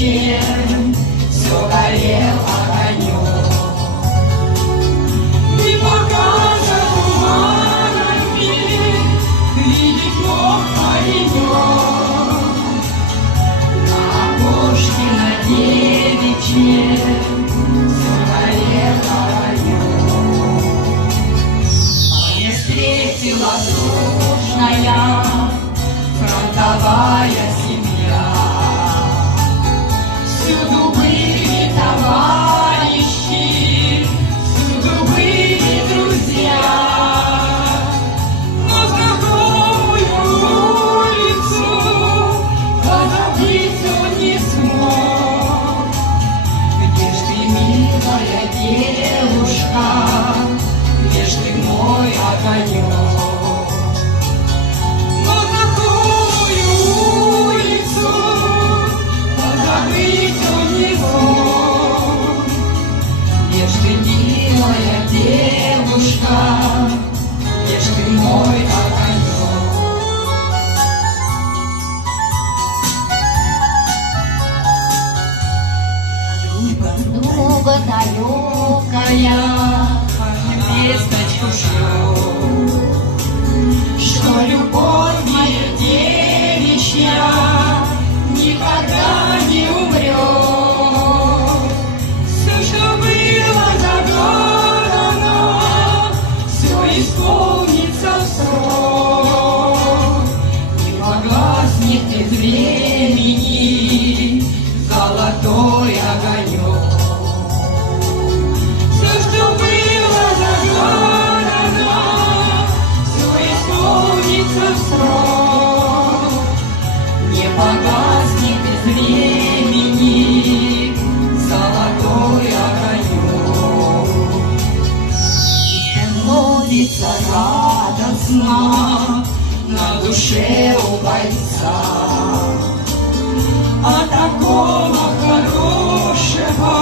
вечер все горел огонек. И пока за туманами видит мог паренек, на окошке на девичье все горел огонек. А мне встретила дружная фронтовая семья. Всюду были товарищи, всюду были друзья. Но знакомую улицу позабыть он не смог. Где ж ты, милая девушка, где ж ты, мой огонек? Где ж ты, милая девушка, где ж ты, мой огонек? Друга далекая, весточку шлет, что любовь моя девичья никогда не умрет. Все, что было загадано, все исполнится в срок. Не погаснет из времени золотой огонек. Все, что было загадано, все исполнится в срок. Не погаснет из времени золотой огонек. Становится радостно на душе у бойца от такого хорошего,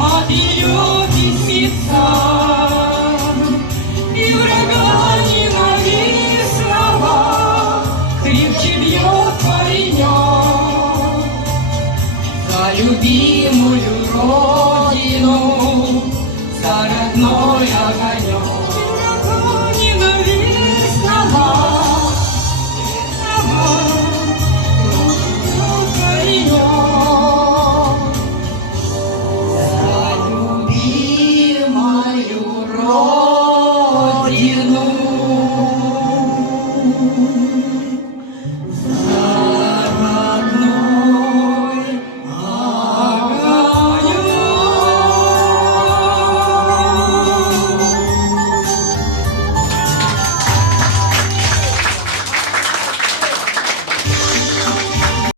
от ее письмеца. И врага ненавистного крепче бьет паренек за любимую родину, за родной огонек.